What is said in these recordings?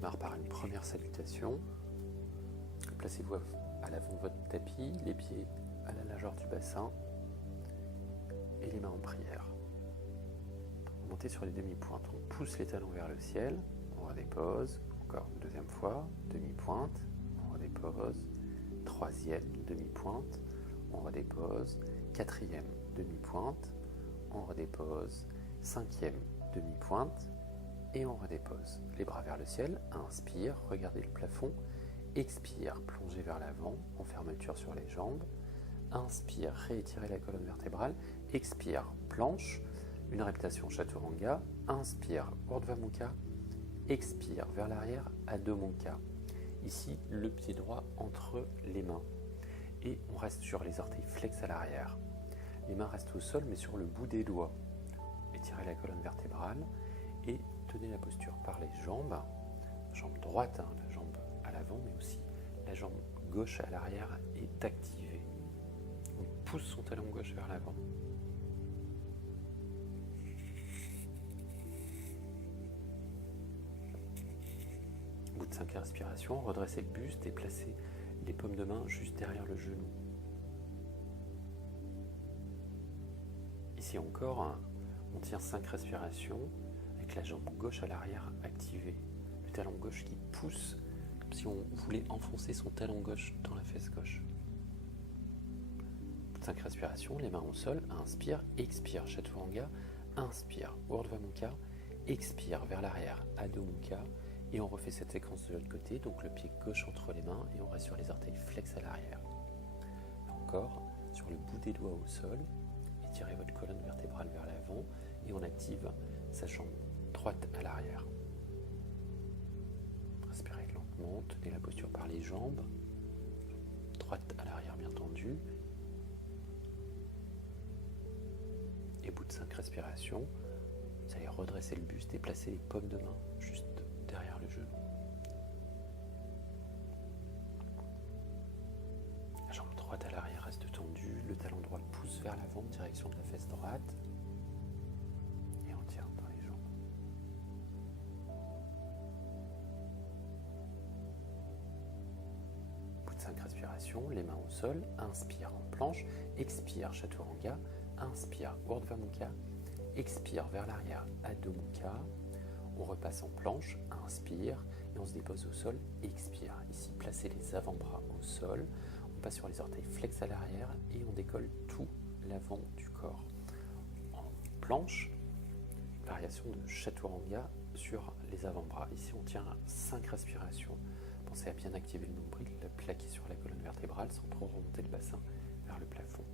démarre par une première salutation. Placez-vous à l'avant de votre tapis, les pieds à la largeur du bassin et les mains en prière. Montez sur les demi-pointes, on pousse les talons vers le ciel, on redépose, encore une deuxième fois, demi-pointe, on redépose, troisième demi-pointe, on redépose, quatrième demi-pointe, on redépose, cinquième demi-pointe et on redépose. Les bras vers le ciel, inspire, regardez le plafond, expire, plongez vers l'avant, en fermeture sur les jambes, inspire, réétirez la colonne vertébrale, expire, planche, une répétition Chaturanga, inspire, Urdhva Mukha, expire vers l'arrière, Adho Mukha. Ici, le pied droit entre les mains et on reste sur les orteils flex à l'arrière. Les mains restent au sol mais sur le bout des doigts. Étirez la colonne vertébrale et tenez la posture par les jambes, jambe droite, la jambe à l'avant mais aussi la jambe gauche à l'arrière est activée. On pousse son talon gauche vers l'avant. Au bout de 5 respirations, redressez le buste et placez les paumes de main juste derrière le genou. Ici encore, on tient 5 respirations avec la jambe gauche à l'arrière activée. Le talon gauche qui pousse comme si on voulait enfoncer son talon gauche dans la fesse gauche. Au bout de 5 respirations, les mains au sol, inspire, expire, Chaturanga, inspire, Urdhva Mukha, expire vers l'arrière, Adho Mukha. Et on refait cette séquence de l'autre côté, donc le pied gauche entre les mains et on reste sur les orteils flex à l'arrière. Encore, sur le bout des doigts au sol, étirez votre colonne vertébrale vers l'avant et on active sa jambe droite à l'arrière. Respirez lentement, tenez la posture par les jambes, droite à l'arrière bien tendue. Et au bout de 5 respirations, vous allez redresser le buste et placer les paumes de main juste derrière le genou. La jambe droite à l'arrière reste tendue, le talon droit pousse vers l'avant, direction de la fesse droite. Et on tient dans les jambes. Au bout de 5 respirations, les mains au sol, inspire en planche, expire Chaturanga, inspire Urdhva Mukha, expire vers l'arrière Adho Mukha. On repasse en planche, inspire et on se dépose au sol, expire. Ici, placez les avant-bras au sol, on passe sur les orteils flex à l'arrière et on décolle tout l'avant du corps. En planche, variation de Chaturanga sur les avant-bras. Ici, on tient 5 respirations. Pensez à bien activer le nombril, le plaquer sur la colonne vertébrale sans trop remonter le bassin vers le plafond.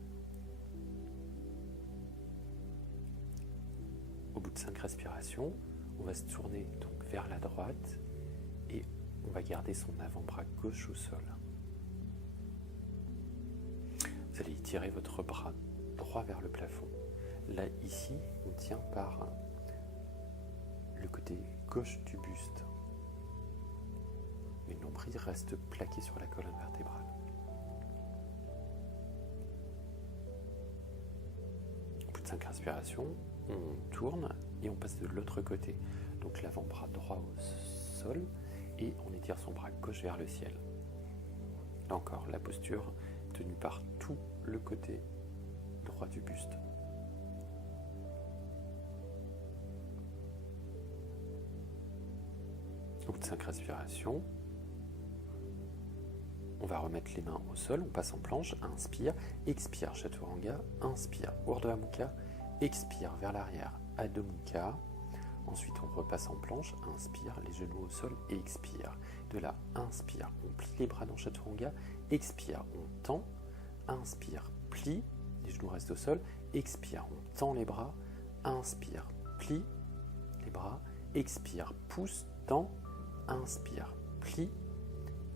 Au bout de 5 respirations, on va se tourner donc vers la droite et on va garder son avant-bras gauche au sol. Vous allez étirer votre bras droit vers le plafond. Là, ici, on tient par le côté gauche du buste. Mais le nombril reste plaqué sur la colonne vertébrale. Au bout de 5 respirations, on tourne et on passe de l'autre côté. Donc l'avant-bras droit au sol et on étire son bras gauche vers le ciel. Là encore, la posture tenue par tout le côté droit du buste. Au bout de 5 respirations, on va remettre les mains au sol, on passe en planche, inspire, expire Chaturanga, inspire Urdhva Mukha, expire vers l'arrière, Adho Mukha. Ensuite, on repasse en planche, inspire, les genoux au sol et expire. De là, inspire, on plie les bras dans Chaturanga, expire, on tend, inspire, plie, les genoux restent au sol, expire, on tend les bras, inspire, plie les bras, expire, pousse, tend, inspire, plie,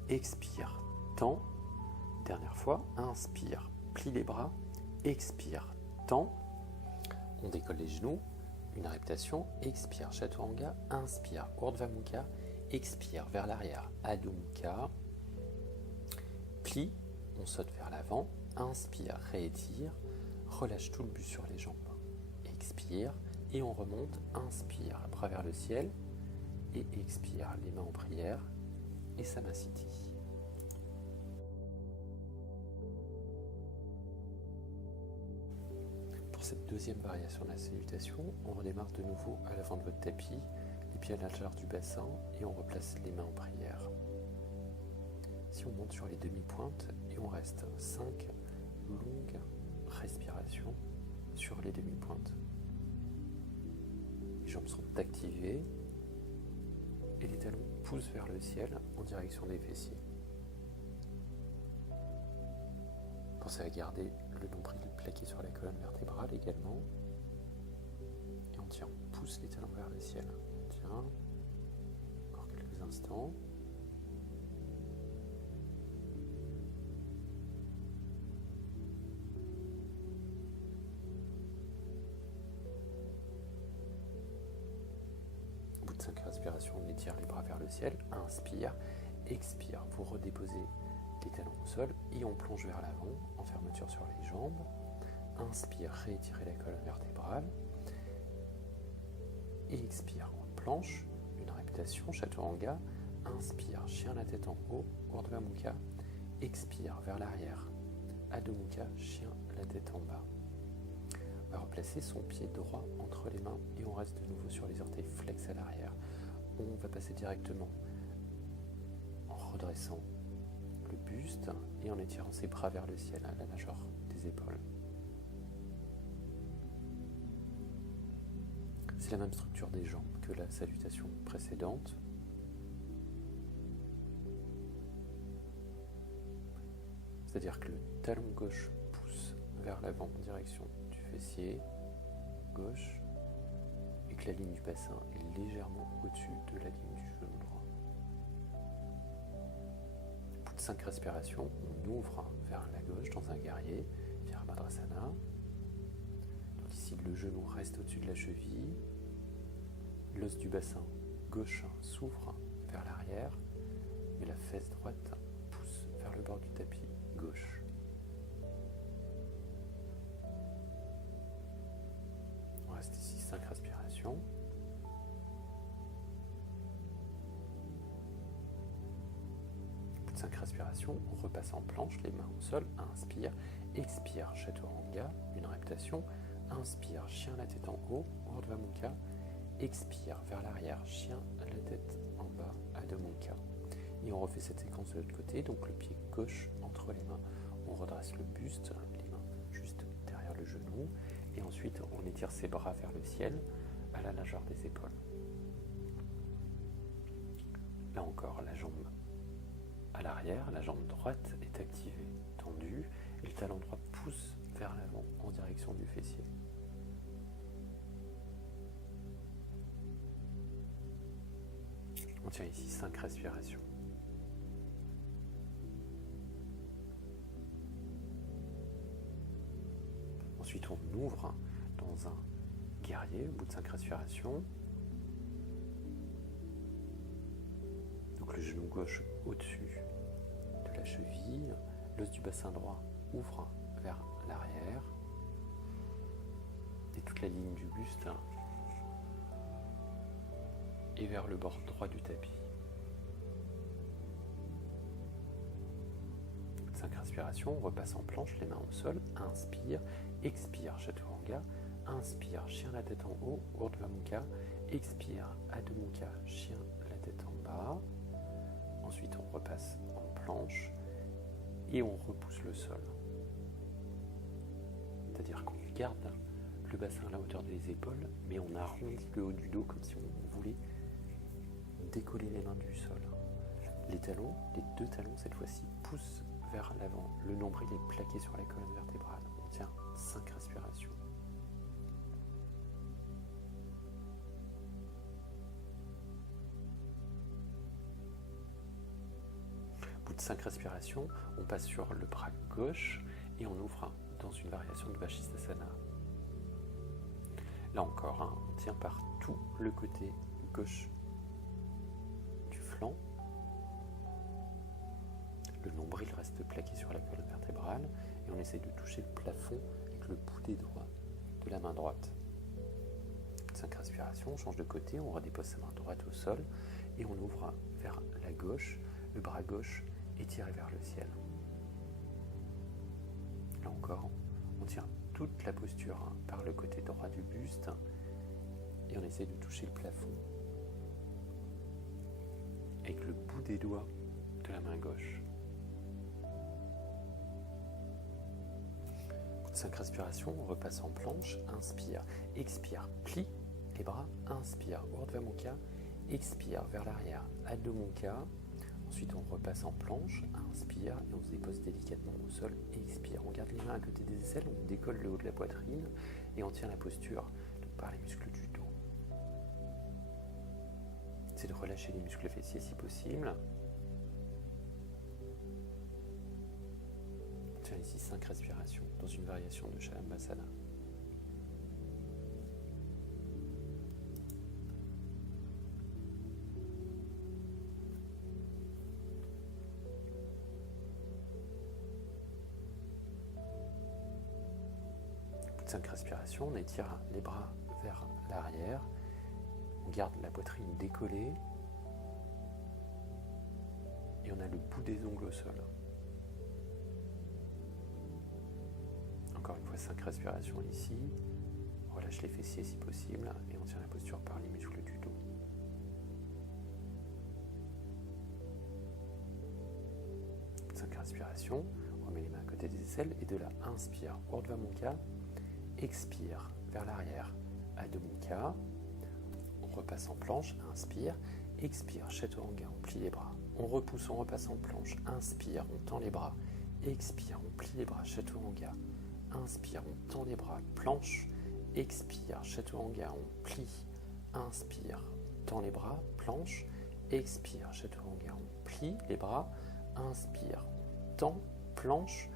expire, tend. Dernière fois, inspire, plie les bras, expire, tend. On décolle les genoux, une répétition, expire Chaturanga, inspire Urdhva Mukha, expire vers l'arrière Adho Mukha, plie, on saute vers l'avant, inspire, réétire, relâche tout le buste sur les jambes, expire et on remonte, inspire, bras vers le ciel, et expire, les mains en prière et Samasthiti. Pour cette deuxième variation de la salutation, on redémarre de nouveau à l'avant de votre tapis, les pieds à la largeur du bassin et on replace les mains en prière. Si on monte sur les demi-pointes et on reste 5 longues respirations sur les demi-pointes. Les jambes sont activées et les talons poussent vers le ciel en direction des fessiers. Pensez à garder le nombril plaqué sur la colonne vertébrale également. Et on tient, on pousse les talons vers le ciel. On tient encore quelques instants. Au bout de 5 respirations, on étire les bras vers le ciel. Inspire, expire. Vous redéposez les talons au sol et on plonge vers l'avant en fermeture sur les jambes. Inspire, réétirez la colonne vertébrale et expire, on planche, une répétition, Chaturanga. Inspire, chien la tête en haut, Urdhva Mukha. Expire vers l'arrière, Adho Mukha, chien la tête en bas. On va replacer son pied droit entre les mains et on reste de nouveau sur les orteils flex à l'arrière. On va passer directement en redressant le buste et en étirant ses bras vers le ciel à la largeur des épaules. C'est la même structure des jambes que la salutation précédente. C'est-à-dire que le talon gauche pousse vers l'avant en direction du fessier gauche et que la ligne du bassin est légèrement au-dessus de la ligne du genou droit. 5 respirations, on ouvre vers la gauche dans un guerrier, Virabhadrasana. Donc ici, le genou reste au-dessus de la cheville, l'os du bassin gauche s'ouvre vers l'arrière, mais la fesse droite pousse vers le bord du tapis gauche. On reste ici 5 respirations. Au bout de 5 respirations, on repasse en planche, les mains au sol, inspire, expire, Chaturanga, une répétition, inspire, chien la tête en haut, Urdhva Mukha, expire vers l'arrière, chien la tête en bas, Adho Mukha. Et on refait cette séquence de l'autre côté, donc le pied gauche entre les mains, on redresse le buste, les mains juste derrière le genou, et ensuite on étire ses bras vers le ciel à la largeur des épaules. Là encore, la jambe à l'arrière, la jambe droite est activée, tendue, et le talon droit pousse vers l'avant en direction du fessier. On tient ici 5 respirations. Ensuite, on ouvre dans un guerrier au bout de 5 respirations. Donc le genou gauche au-dessus de la cheville, l'os du bassin droit ouvre vers l'arrière et toute la ligne du buste est vers le bord droit du tapis. 5 respirations, on repasse en planche, les mains au sol, inspire, expire, Chaturanga, inspire, chien la tête en haut, Urdhva Mukha, expire, Adho Mukha, chien la tête en bas. Ensuite, on repasse en planche et on repousse le sol. C'est-à-dire qu'on garde le bassin à la hauteur des épaules, mais on arrondit le haut du dos comme si on voulait décoller les mains du sol. Les talons, les 2 talons cette fois-ci, poussent vers l'avant. Le nombril est plaqué sur la colonne vertébrale. On tient 5 respirations. Au bout de 5 respirations, on passe sur le bras gauche et on ouvre dans une variation de Vashisthasana. Là encore, on tient par tout le côté gauche du flanc. Le nombril reste plaqué sur la colonne vertébrale et on essaye de toucher le plafond avec le bout des doigts de la main droite. 5 respirations, on change de côté, on redépose sa main droite au sol et on ouvre vers la gauche, le bras gauche étiré vers le ciel. Là encore, on tient toute la posture par le côté droit du buste et on essaie de toucher le plafond avec le bout des doigts de la main gauche. Au bout de 5 respirations, on repasse en planche, inspire, expire, plie les bras, inspire, Urdhva Mukha, expire vers l'arrière, Adho Mukha. Ensuite, on repasse en planche, inspire et on se dépose délicatement au sol, expire. On garde les mains à côté des aisselles, on décolle le haut de la poitrine et on tient la posture par les muscles du dos. C'est de relâcher les muscles fessiers si possible. On tient ici 5 respirations dans une variation de Shalabhasana. Au bout de 5 respirations, on étire les bras vers l'arrière. On garde la poitrine décollée et on a le bout des ongles au sol. Encore une fois, 5 respirations ici. On relâche les fessiers si possible et on tient la posture par les muscles du dos. Cinq respirations. On remet les mains à côté des aisselles et de là, inspire, Urdhva Mukha, expire vers l'arrière, Adho Mukha. On repasse en planche, inspire, expire, Chaturanga, on plie les bras. On repousse, on repasse en planche, inspire, on tend les bras, expire, on plie les bras, Chaturanga, inspire, on tend les bras, planche, expire, Chaturanga, on plie, inspire, tend les bras, planche, expire, Chaturanga, on plie les bras, inspire, on tend, planche,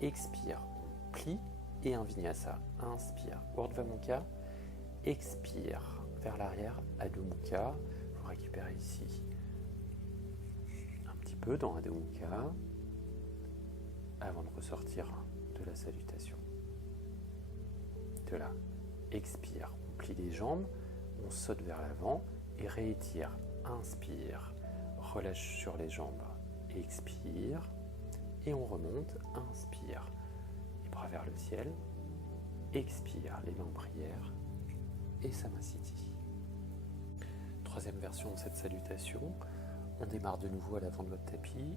expire, on plie et un Vinyasa, inspire, Urdhva Mukha, expire, vers l'arrière, Adho Mukha. Vous récupérez ici un petit peu dans Adho Mukha avant de ressortir de la salutation. De là, expire, on plie les jambes, on saute vers l'avant et réétire. Inspire, relâche sur les jambes, expire et on remonte. Inspire, les bras vers le ciel, expire, les mains en prière et Samasthiti. Troisième version de cette salutation, on démarre de nouveau à l'avant de votre tapis,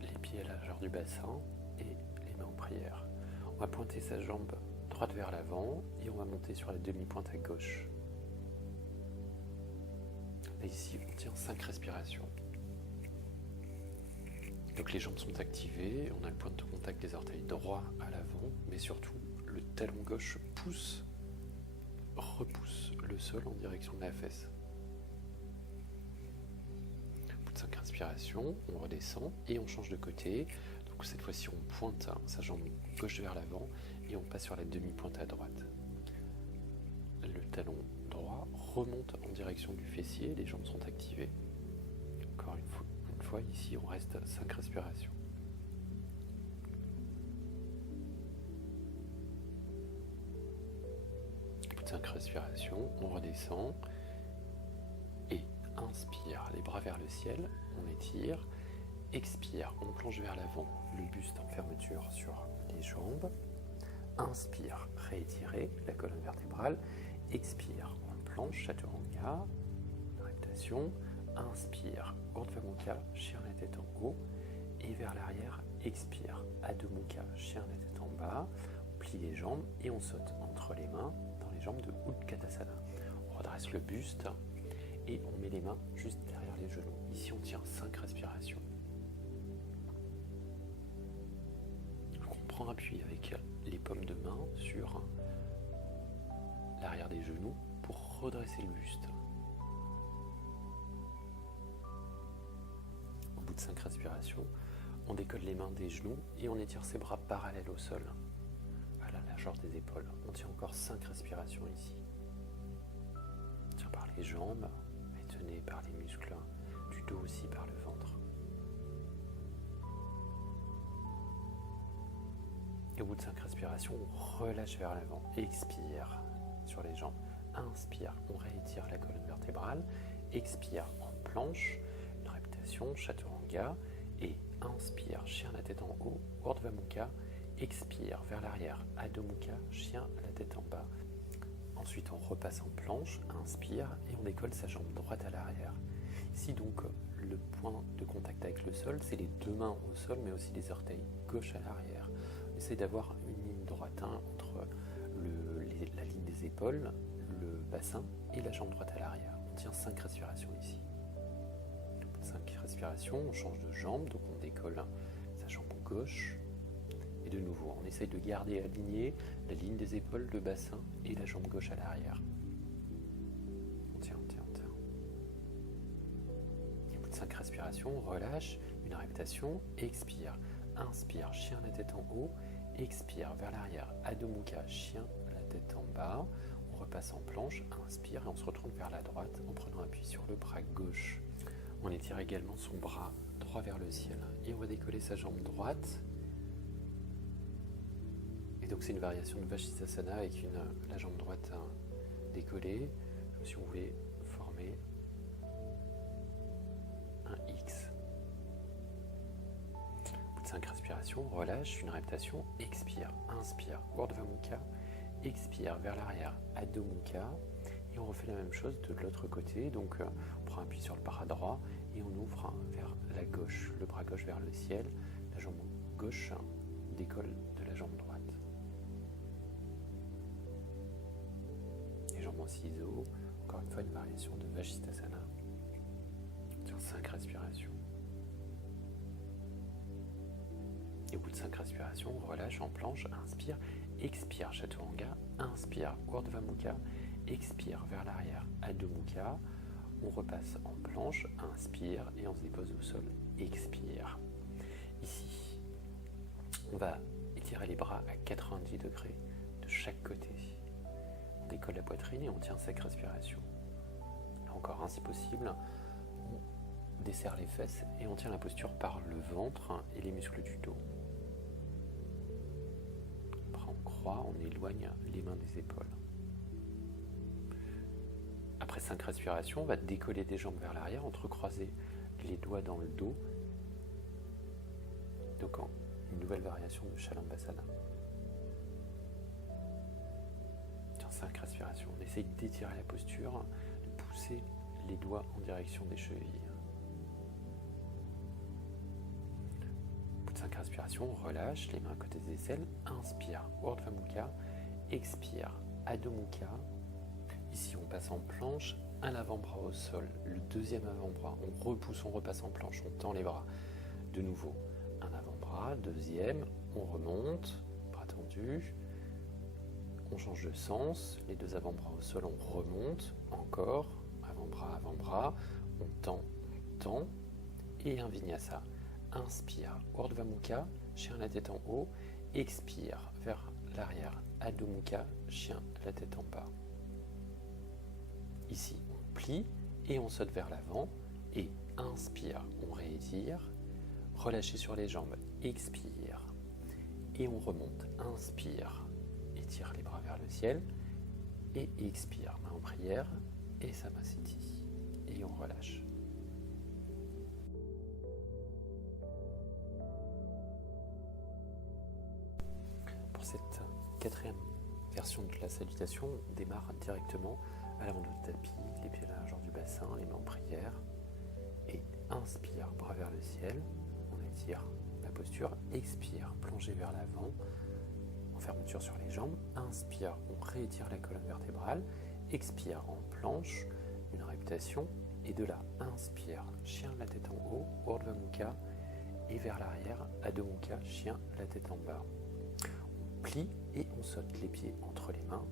les pieds à la largeur du bassin et les mains en prière. On va pointer sa jambe droite vers l'avant et on va monter sur la demi-pointe à gauche. Et ici, on tient 5 respirations. Donc les jambes sont activées, on a le point de contact des orteils droits à l'avant, mais surtout le talon gauche repousse le sol en direction de la fesse. Au bout de 5 respirations, on redescend et on change de côté. Donc cette fois-ci, on pointe sa jambe gauche vers l'avant et on passe sur la demi-pointe à droite. Le talon droit remonte en direction du fessier, les jambes sont activées. Encore une fois, ici, on reste à 5 respirations. Au bout de 5 respirations, on redescend et inspire, les bras vers le ciel, on étire, expire, on plonge vers l'avant, le buste en fermeture sur les jambes, inspire, réétirer la colonne vertébrale, expire, on plonge, Chaturanga, réputation, inspire, Urdhva Mukha, chien la tête en haut, et vers l'arrière, expire, Adho Mukha, chien la tête en bas, on plie les jambes et on saute entre les mains dans les jambes de Utkatasana. On redresse le buste et on met les mains juste derrière les genoux. Ici, on tient 5 respirations. On prend appui avec les paumes de main sur l'arrière des genoux pour redresser le buste. Au bout de 5 respirations, on décolle les mains des genoux et on étire ses bras parallèles au sol, à la largeur des épaules. On tient encore 5 respirations ici. On tient par les jambes, et tenez par les muscles du dos aussi, par le ventre. Et au bout de 5 respirations, on relâche vers l'avant. Expire sur les jambes. inspire, on réétire la colonne vertébrale, expire en planche, une réputation, chaturanga, et inspire, chien la tête en haut, Urdhva Mukha, expire vers l'arrière, Adho Mukha, chien la tête en bas. Ensuite on repasse en planche, inspire, et on décolle sa jambe droite à l'arrière. Ici donc le point de contact avec le sol, c'est les deux mains au sol, mais aussi les orteils gauche à l'arrière. On essaye d'avoir une ligne droite entre la ligne des épaules, le bassin et la jambe droite à l'arrière. On tient 5 respirations ici. 5 respirations, on change de jambe, donc on décolle sa jambe gauche. Et de nouveau, on essaye de garder aligné la ligne des épaules, le bassin et la jambe gauche à l'arrière. On tient. Et au bout de 5 respirations, on relâche, une répétition, expire. Inspire, chien la tête en haut, expire vers l'arrière, Adho Mukha, chien la tête en bas. On repasse en planche, inspire et on se retourne vers la droite en prenant appui sur le bras gauche. On étire également son bras droit vers le ciel et on va décoller sa jambe droite. Et donc c'est une variation de Vashisthasana avec la jambe droite décollée, comme si on voulait former un X. Au bout de 5 respirations, relâche, une répétition, expire, inspire, Urdhva Mukha, expire vers l'arrière, Adho Mukha, et on refait la même chose de l'autre côté, donc on prend appui sur le bras droit et on ouvre vers la gauche, le bras gauche vers le ciel, la jambe gauche décolle de la jambe droite. Les jambes en ciseaux, encore une fois une variation de Vashisthasana sur 5 respirations. Et au bout de 5 respirations, on relâche en planche, inspire, expire, chaturanga, inspire, Urdhva Mukha, expire vers l'arrière, Adho Mukha, on repasse en planche, inspire et on se dépose au sol, expire. Ici, on va étirer les bras à 90 degrés de chaque côté. On décolle la poitrine et on tient 5 respirations. Là encore, si possible, on desserre les fesses et on tient la posture par le ventre et les muscles du dos. Bras en croix, on éloigne les mains des épaules. Après 5 respirations, on va décoller des jambes vers l'arrière, entrecroiser les doigts dans le dos. Donc une nouvelle variation de Shalambhasana. 5 respirations. On essaye d'étirer la posture, de pousser les doigts en direction des chevilles. Au bout de 5 respirations, on relâche les mains à côté des aisselles. Inspire, Urdhva Mukha. Expire, Adho Mukha. Ici, on passe en planche, un avant-bras au sol, le deuxième avant-bras. On repousse, on repasse en planche, on tend les bras. De nouveau, un avant-bras, deuxième, on remonte, bras tendus. On change de sens, les deux avant-bras au sol, on remonte, encore, avant-bras, on tend, et un vinyasa. Inspire, Urdhva Mukha, chien la tête en haut, expire vers l'arrière, Adho Mukha, chien la tête en bas. Ici, on plie et on saute vers l'avant, et inspire, on réétire, relâchez sur les jambes, expire, et on remonte, inspire, étire les bras vers le ciel et expire, main en prière et Samasthiti. Et on relâche. Pour cette 4e version de la salutation, on démarre directement à l'avant du tapis, les pieds à la largeur du bassin, les mains en prière. Et inspire, bras vers le ciel, on étire la posture, expire, plongez vers l'avant, en fermeture sur les jambes, inspire, on réétire la colonne vertébrale, expire en planche, une répétition, et de là, inspire, chien la tête en haut, Urdhva Mukha, et vers l'arrière, Adho Mukha, chien la tête en bas. On plie et on saute les pieds entre les mains,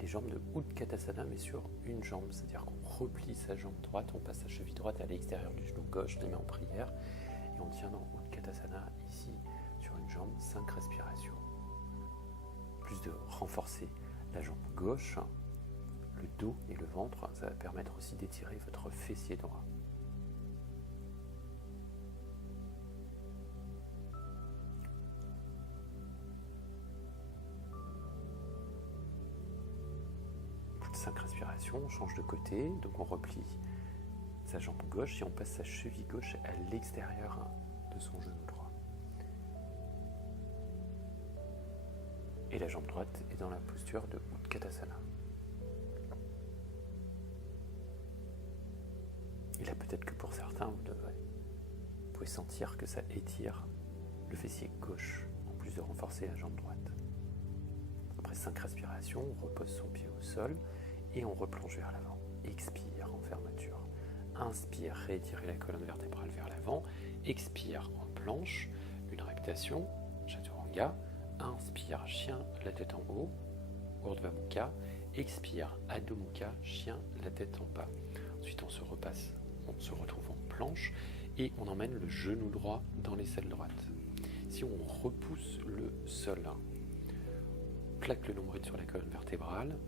les jambes de Utkatasana, mais sur une jambe, c'est-à-dire qu'on replie sa jambe droite, on passe sa cheville droite à l'extérieur du genou gauche, les mains en prière, et on tient dans Utkatasana, ici, sur une jambe, 5 respirations. Plus de renforcer la jambe gauche, le dos et le ventre, ça va permettre aussi d'étirer votre fessier droit. 5 respirations, on change de côté, donc on replie sa jambe gauche et on passe sa cheville gauche à l'extérieur de son genou droit. Et la jambe droite est dans la posture de Utkatasana. Et là, peut-être que pour certains, vous pouvez sentir que ça étire le fessier gauche, en plus de renforcer la jambe droite. Après 5 respirations, on repose son pied au sol et on replonge vers l'avant. Expire en fermeture. Inspire, réétirer la colonne vertébrale vers l'avant. Expire en planche, une répétition, Chaturanga. Inspire, chien, la tête en haut, Urdhva Mukha. Expire, Adho Mukha, chien, la tête en bas. Ensuite, on se retrouve en planche et on emmène le genou droit dans l'aisselle droite. Si on repousse le sol, plaque le nombril sur la colonne vertébrale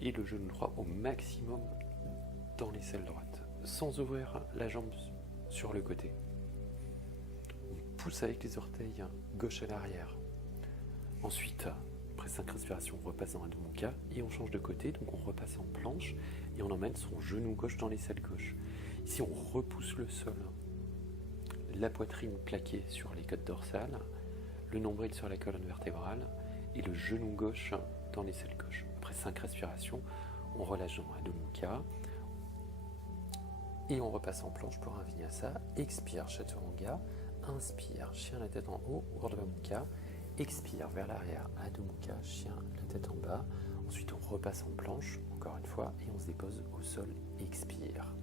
et le genou droit au maximum dans l'aisselle droite, sans ouvrir la jambe sur le côté. On pousse avec les orteils gauche à l'arrière. Ensuite, après 5 respirations, on repasse dans Adho Mukha et on change de côté, donc on repasse en planche et on emmène son genou gauche dans l'aisselle gauche. Ici, on repousse le sol, la poitrine plaquée sur les côtes dorsales, le nombril sur la colonne vertébrale et le genou gauche dans l'aisselle gauche. Après 5 respirations, on relâche dans Adho Mukha et on repasse en planche pour un Vinyasa. Expire, Chaturanga. Inspire, chien la tête en haut, Urdhva Mukha. Expire vers l'arrière, Adho Mukha, chien la tête en bas. Ensuite, on repasse en planche, encore une fois, et on se dépose au sol. Expire.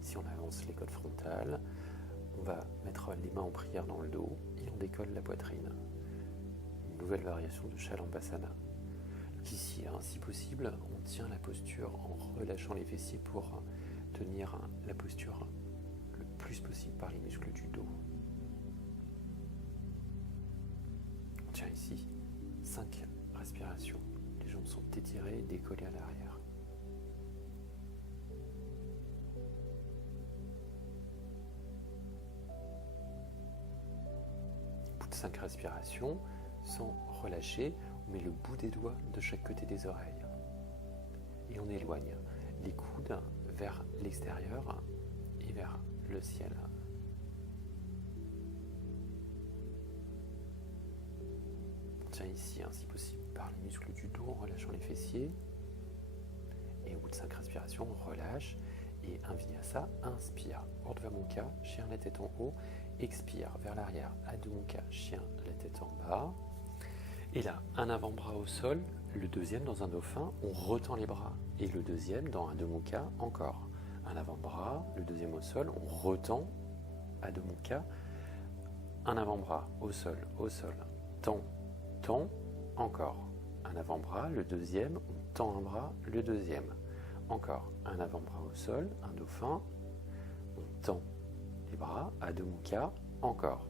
Si on avance les côtes frontales, on va mettre les mains en prière dans le dos et on décolle la poitrine. Une nouvelle variation de Shalambhasana. Ici, si possible, on tient la posture en relâchant les fessiers pour tenir la posture le plus possible par les muscles du dos. On tient ici 5 respirations. Les jambes sont étirées et décollées à l'arrière. Au bout de 5 respirations, sans relâcher, on met le bout des doigts de chaque côté des oreilles. Et on éloigne les coudes vers l'extérieur et vers le ciel. On tient ici, si possible, par les muscles du dos en relâchant les fessiers. Et au bout de 5 respirations, on relâche. Et un Vinyasa, inspire, Urdhva Mukha, chien la tête en haut. Expire vers l'arrière, Adho Mukha, chien la tête en bas. Et là, un avant-bras au sol, le deuxième dans un dauphin, on retend les bras. Et le deuxième dans Adho Mukha, encore. Un avant-bras, le deuxième au sol, on retend Adho Mukha. Un avant-bras au sol, tend, encore. Un avant-bras, le deuxième, on tend un bras, le deuxième. Encore. Un avant-bras au sol, un dauphin, on tend les bras, Adho Mukha, encore.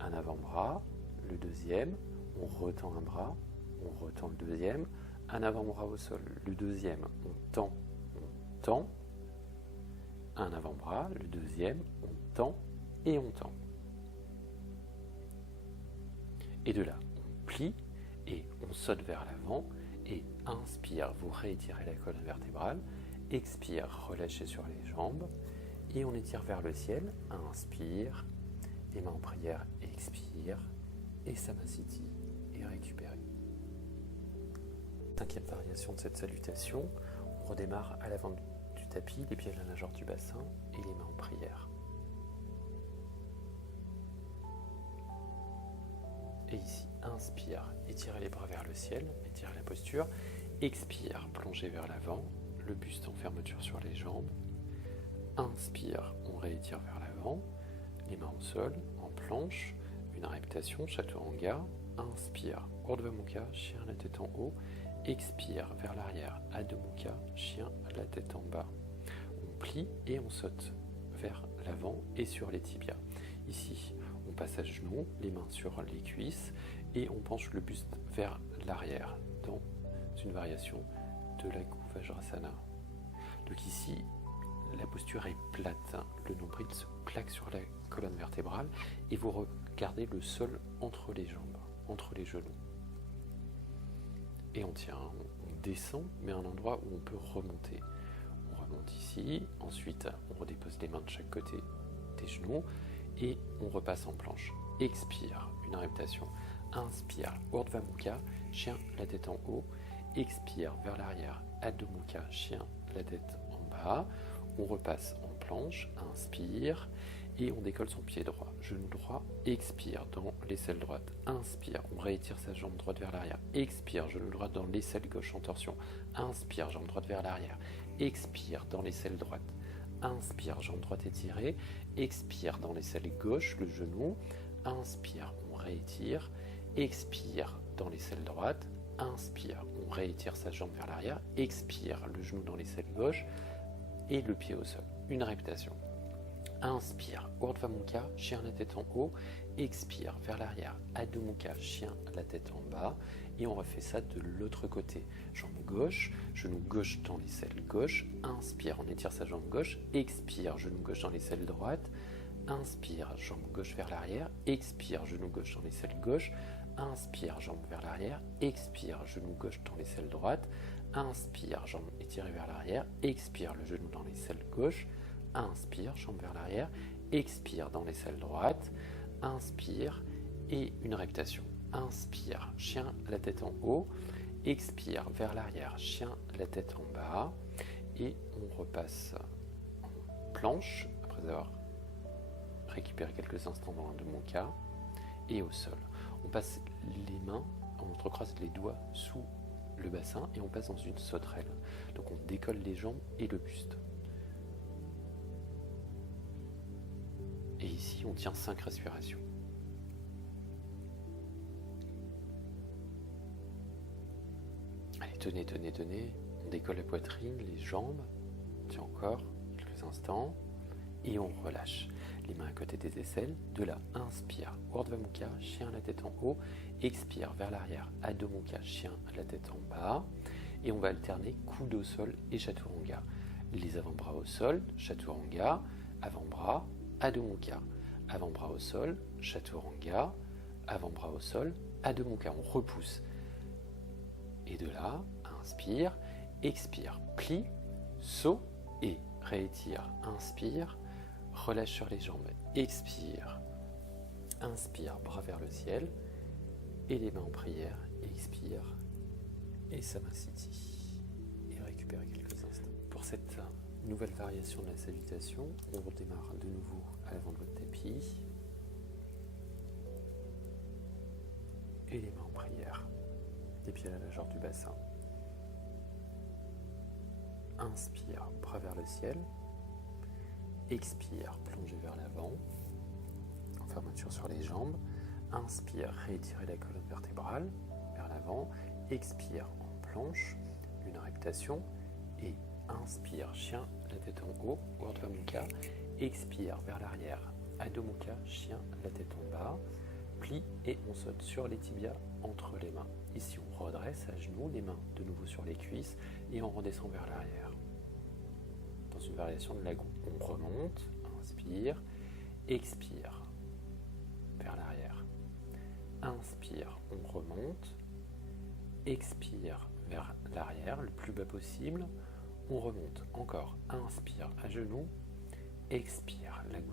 Un avant-bras, le deuxième, on retend un bras, on retend le deuxième, un avant-bras au sol, le deuxième, on tend, un avant-bras, le deuxième, on tend et on tend. Et de là, on plie et on saute vers l'avant et inspire, vous réétirez la colonne vertébrale, expire, relâchez sur les jambes et on étire vers le ciel, inspire, les mains en prière, expire et Samasthiti est récupéré. 5e variation de cette salutation, on redémarre à l'avant du tapis, les pieds à la largeur du bassin et les mains en prière. Et ici, inspire, étirez les bras vers le ciel, étirez la posture, expire, plongez vers l'avant, le buste en fermeture sur les jambes. Inspire, on réétire vers l'avant, les mains au sol, en planche, une répétition, Chaturanga. Inspire, Urdhva Mukha, chien la tête en haut. Expire vers l'arrière, Adho Mukha, chien la tête en bas. On plie et on saute vers l'avant et sur les tibias. Ici, on passe à genoux, les mains sur les cuisses et on penche le buste vers l'arrière dans une variation de Laghu Vajrasana. Donc ici, la posture est plate, le nombril se plaque sur la colonne vertébrale et vous regardez le sol entre les jambes, entre les genoux. Et on tient, on descend, mais un endroit où on peut remonter. On remonte ici, ensuite on redépose les mains de chaque côté des genoux et on repasse en planche. Expire, une répétition. Inspire, Urdhva Mukha, chien, la tête en haut. Expire vers l'arrière, Adho Mukha, chien, la tête en bas. On repasse en planche, inspire et on décolle son pied droit. Genou droit, expire dans l'aisselle droite. Inspire, on réétire sa jambe droite vers l'arrière. Expire, genou droit dans l'aisselle gauche en torsion. Inspire, jambe droite vers l'arrière. Expire dans l'aisselle droite. Inspire, jambe droite étirée. Expire dans l'aisselle gauche, le genou. Inspire, on réétire. Expire dans l'aisselle droite. Inspire, on réétire sa jambe vers l'arrière. Expire, le genou dans l'aisselle gauche et le pied au sol. Une répétition. Inspire, Urdhva Mukha, chien la tête en haut. Expire vers l'arrière, Adho Mukha, chien la tête en bas. Et on refait ça de l'autre côté. Jambe gauche, genou gauche dans l'aisselle gauche. Inspire, on étire sa jambe gauche. Expire, genou gauche dans l'aisselle droite. Inspire, jambe gauche vers l'arrière. Expire, genou gauche dans l'aisselle gauche. Inspire, jambe vers l'arrière. Expire, genou gauche dans l'aisselle droite. Inspire, jambe étirée vers l'arrière. Expire, le genou dans l'aisselle gauche. Inspire, jambe vers l'arrière. Expire dans l'aisselle droite. Inspire et une répétition. Inspire, chien, la tête en haut. Expire vers l'arrière, chien, la tête en bas. Et on repasse en planche après avoir récupéré quelques instants dans l'Adho Mukha et au sol. On passe les mains, on entrecroise les doigts sous le bassin et on passe dans une sauterelle. Donc on décolle les jambes et le buste. Et ici, on tient 5 respirations. Allez, tenez, tenez, tenez. On décolle la poitrine, les jambes. On tient encore quelques instants. Et on relâche. Les mains à côté des aisselles. De là, inspire, Urdhva Mukha, chien la tête en haut. Expire vers l'arrière, Adho Mukha, chien la tête en bas. Et on va alterner coude au sol et Chaturanga. Les avant-bras au sol, Chaturanga. Avant-bras, Adho Mukha. Avant-bras au sol, Chaturanga. Avant-bras au sol, Adho Mukha. On repousse. Et de là, inspire, expire, plie, saut et réétire. Inspire, relâche sur les jambes. Expire, inspire, bras vers le ciel. Et les mains en prière. Expire. Et Samasthiti. Et récupère quelques instants. Pour cette nouvelle variation de la salutation, on redémarre de nouveau à l'avant de votre tapis. Et les mains en prière. Les pieds à la largeur du bassin. Inspire, bras vers le ciel. Expire, plongez vers l'avant. Fermeture sur les jambes. Inspire, réétirez la colonne vertébrale vers l'avant. Expire en planche, une répétition. Et inspire, chien, la tête en haut, Urdhva Mukha. Expire vers l'arrière, Adho Mukha, chien, la tête en bas. Plie et on saute sur les tibias entre les mains. Ici, on redresse à genoux, les mains de nouveau sur les cuisses et on redescend vers l'arrière. Dans une variation de lagon, on remonte, inspire, expire vers l'arrière. Inspire, on remonte, expire vers l'arrière, le plus bas possible. On remonte encore, inspire à genoux, expire, Laghu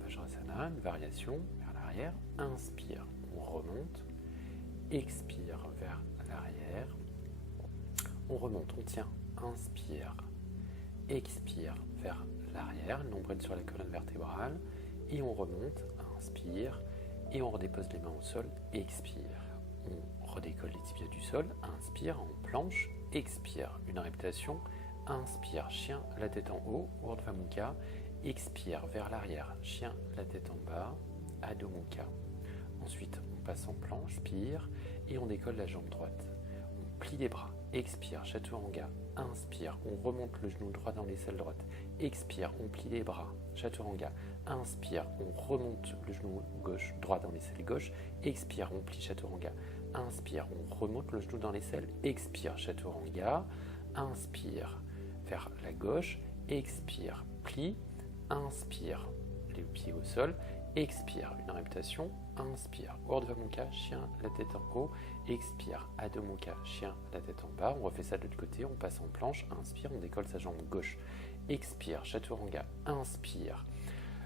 Vajrasana, une variation vers l'arrière. Inspire, on remonte, expire vers l'arrière. On remonte, on tient, inspire, expire vers l'arrière, nombril sur la colonne vertébrale. Et on remonte, inspire, et on redépose les mains au sol, expire. On redécolle les tibias du sol, inspire en planche, expire, une répétition. Inspire, chien, la tête en haut, Urdhva Mukha. Expire vers l'arrière, chien, la tête en bas, Adho Mukha. Ensuite, on passe en planche, inspire, et on décolle la jambe droite. On plie les bras, expire, Chaturanga. Inspire, on remonte le genou droit dans l'aisselle droite. Expire, on plie les bras, Chaturanga. Inspire, on remonte le genou gauche droit dans l'aisselle gauche. Expire, on plie Chaturanga. Inspire, on remonte le genou dans l'aisselle. Expire, Chaturanga. Inspire vers la gauche. Expire, plie. Inspire, les pieds au sol. expire, une répétition, inspire, Urdhva Mukha, chien, la tête en haut, expire, Adho Mukha, chien, la tête en bas, on refait ça de l'autre côté, on passe en planche, inspire, on décolle sa jambe gauche, expire, Chaturanga, inspire,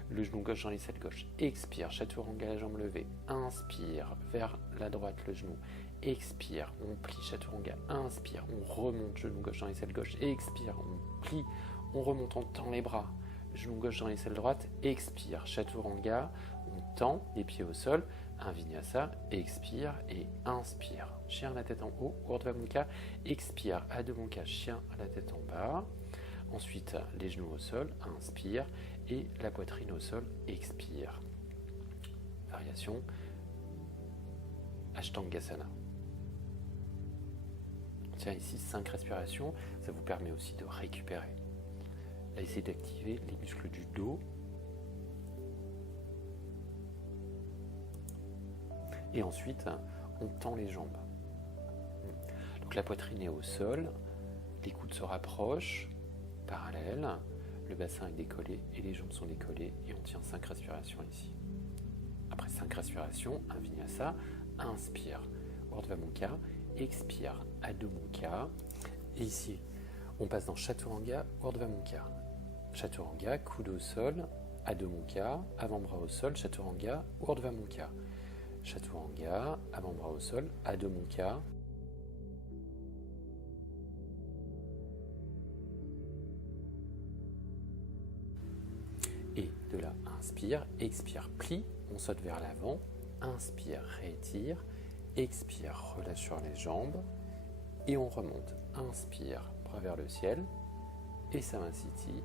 le genou gauche dans l'aisselle gauche, expire, Chaturanga, la jambe levée, inspire, vers la droite le genou, expire, on plie, Chaturanga, inspire, on remonte, genou gauche dans l'aisselle gauche, expire, on plie, on remonte, on tend les bras, genou gauche dans l'aisselle droite, expire, Chaturanga, on tend les pieds au sol, un Vinyasa, expire et inspire, chien la tête en haut, Urdhva Mukha, expire, Adho Mukha, chien la tête en bas, ensuite les genoux au sol, inspire, et la poitrine au sol, expire. Variation Ashtangasana. On tient ici 5 respirations, ça vous permet aussi de récupérer. Là, essayez d'activer les muscles du dos. Et ensuite, on tend les jambes. Donc la poitrine est au sol, les coudes se rapprochent, parallèles, le bassin est décollé et les jambes sont décollées et on tient 5 respirations ici. Après 5 respirations, un Vinyasa, inspire, Urdhva Mukha, expire, Adho Mukha. Et ici, on passe dans Chaturanga, Urdhva Mukha. Chaturanga, coude au sol, Adho Mukha, avant-bras au sol, Chaturanga, Urdhva Mukha. Chaturanga, avant-bras au sol, Adho Mukha. Et de là, inspire, expire, plie, on saute vers l'avant, inspire, réétire, expire, relâche sur les jambes, et on remonte, inspire, bras vers le ciel, et Samasthiti,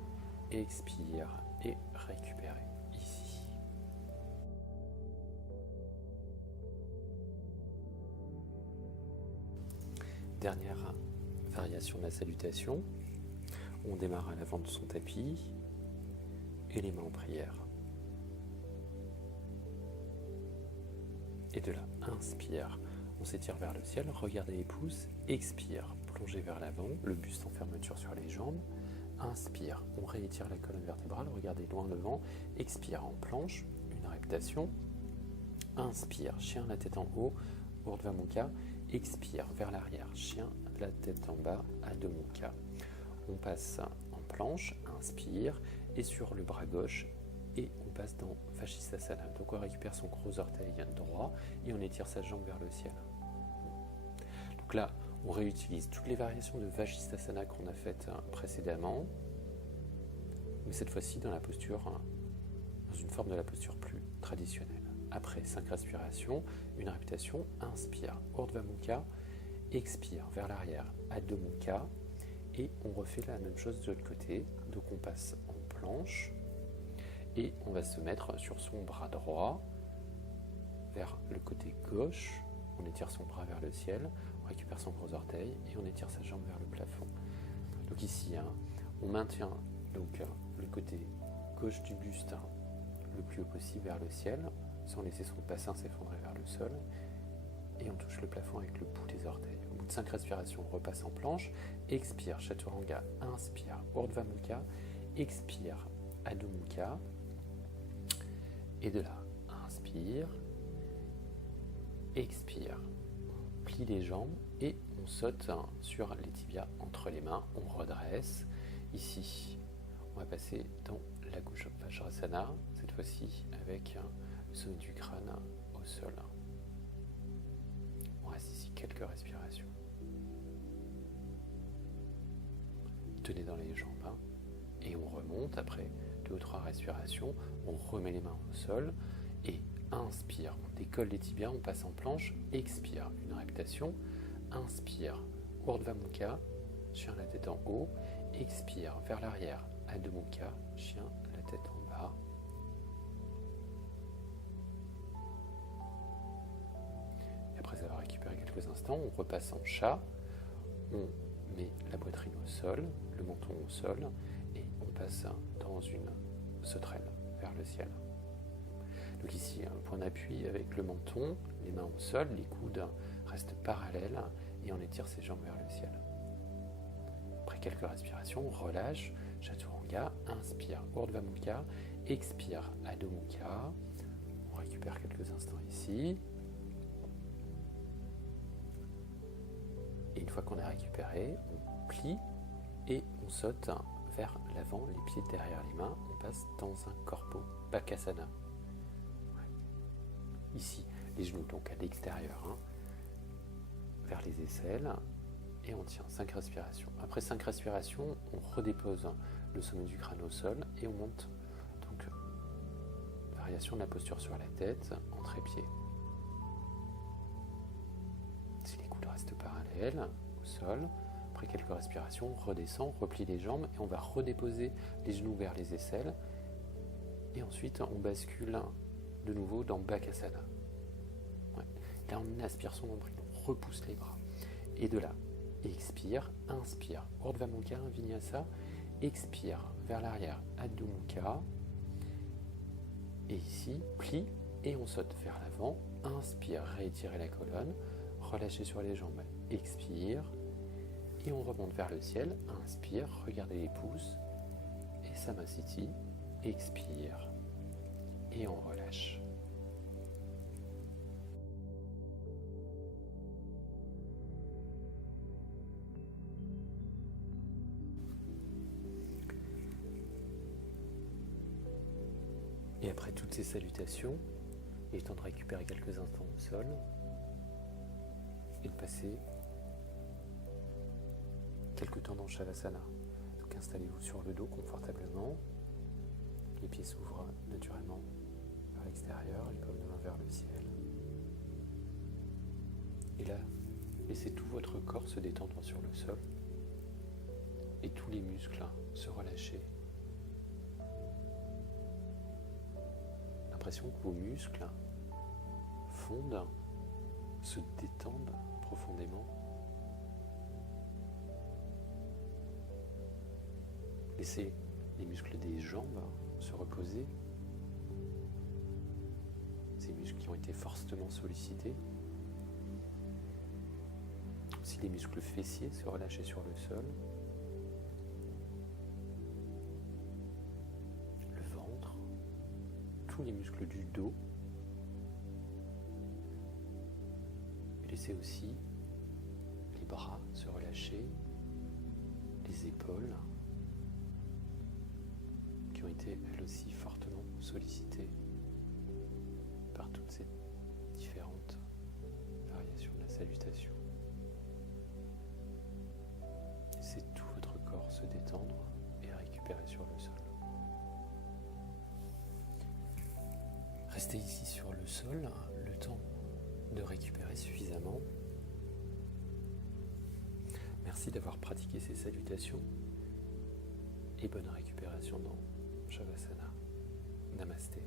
expire et récupérez ici. Dernière variation de la salutation, on démarre à l'avant de son tapis, et les mains en prière. Et de là, inspire, on s'étire vers le ciel, regardez les pouces, expire, plongez vers l'avant, le buste en fermeture sur les jambes, inspire, on réétire la colonne vertébrale, regardez loin devant, expire en planche, une répétition, inspire, chien la tête en haut, Urdhva Mukha, expire vers l'arrière, chien la tête en bas, Adho Mukha. On passe en planche, inspire, et sur le bras gauche, et on passe dans Vashisthasana. Donc on récupère son gros orteil droit et on étire sa jambe vers le ciel. Donc là, on réutilise toutes les variations de Vashisthasana qu'on a faites précédemment, mais cette fois-ci dans la posture, dans une forme de la posture plus traditionnelle. Après 5 respirations, une répétition, inspire, Urdhva Mukha, expire vers l'arrière, Adho Mukha, et on refait la même chose de l'autre côté. Donc on passe en planche et on va se mettre sur son bras droit vers le côté gauche, on étire son bras vers le ciel, on récupère son gros orteil et on étire sa jambe vers le plafond. Donc ici, on maintient donc le côté gauche du buste le plus haut possible vers le ciel, sans laisser son bassin s'effondrer vers le sol, et on touche le plafond avec le bout des orteils. Au bout de 5 respirations, on repasse en planche, expire, Chaturanga, inspire, Urdhva Mukha, expire, Adho Mukha, et de là, inspire, expire, on plie les jambes et on saute sur les tibias entre les mains, on redresse. Ici, on va passer dans la Gusha Vajrasana, cette fois-ci avec le sommet du crâne au sol. On reste ici quelques respirations. Tenez dans les jambes et on remonte après 2 ou 3 respirations, on remet les mains au sol et inspire, on décolle les tibias, on passe en planche, expire, une répétition, inspire, Urdhva Mukha, chien la tête en haut, expire vers l'arrière, Adho Mukha, chien la tête en bas. Et après avoir récupéré quelques instants, on repasse en chat, on met la poitrine au sol, le menton au sol, et on passe dans une sauterelle vers le ciel. Donc ici, un point d'appui avec le menton, les mains au sol, les coudes restent parallèles et on étire ses jambes vers le ciel. Après quelques respirations, on relâche, Chaturanga, inspire, Urdhva Mukha, expire, Adho Mukha, récupère quelques instants ici. Et une fois qu'on a récupéré, on plie et on saute vers l'avant, les pieds derrière les mains. On passe dans un corpo, Bakasana. Ici, les genoux donc à l'extérieur, vers les aisselles. Et on tient 5 respirations. Après 5 respirations, on redépose le sommet du crâne au sol et on monte. Donc, variation de la posture sur la tête, en trépied. Si les coudes restent parallèles au sol, après quelques respirations, on redescend, on replie les jambes et on va redéposer les genoux vers les aisselles. Et ensuite, on bascule de nouveau dans Bakasana. Ouais. Là, on aspire son nombril, on repousse les bras. Et de là, expire, inspire, Urdhva Mukha, Vinyasa, expire vers l'arrière, Adho Mukha. Et ici, plie et on saute vers l'avant, inspire, réétirer la colonne, relâcher sur les jambes, expire. Et on remonte vers le ciel, inspire, regardez les pouces, et Samasthiti, expire, et on relâche. Et après toutes ces salutations, il est temps de récupérer quelques instants au sol et de passer quelques temps dans Shavasana. Donc installez-vous sur le dos confortablement, les pieds s'ouvrent naturellement vers l'extérieur, les paumes de main vers le ciel. Et là, laissez tout votre corps se détendre sur le sol et tous les muscles se relâcher. L'impression que vos muscles fondent, se détendent profondément. Laissez les muscles des jambes se reposer. Ces muscles qui ont été fortement sollicités. Aussi les muscles fessiers se relâcher sur le sol. Le ventre. Tous les muscles du dos. Et laissez aussi les bras se relâcher. Les épaules. Ont été elles aussi fortement sollicitées par toutes ces différentes variations de la salutation. Laissez tout votre corps se détendre et récupérer sur le sol. Restez ici sur le sol le temps de récupérer suffisamment. Merci d'avoir pratiqué ces salutations et bonne récupération dans Shavasana. Namasté.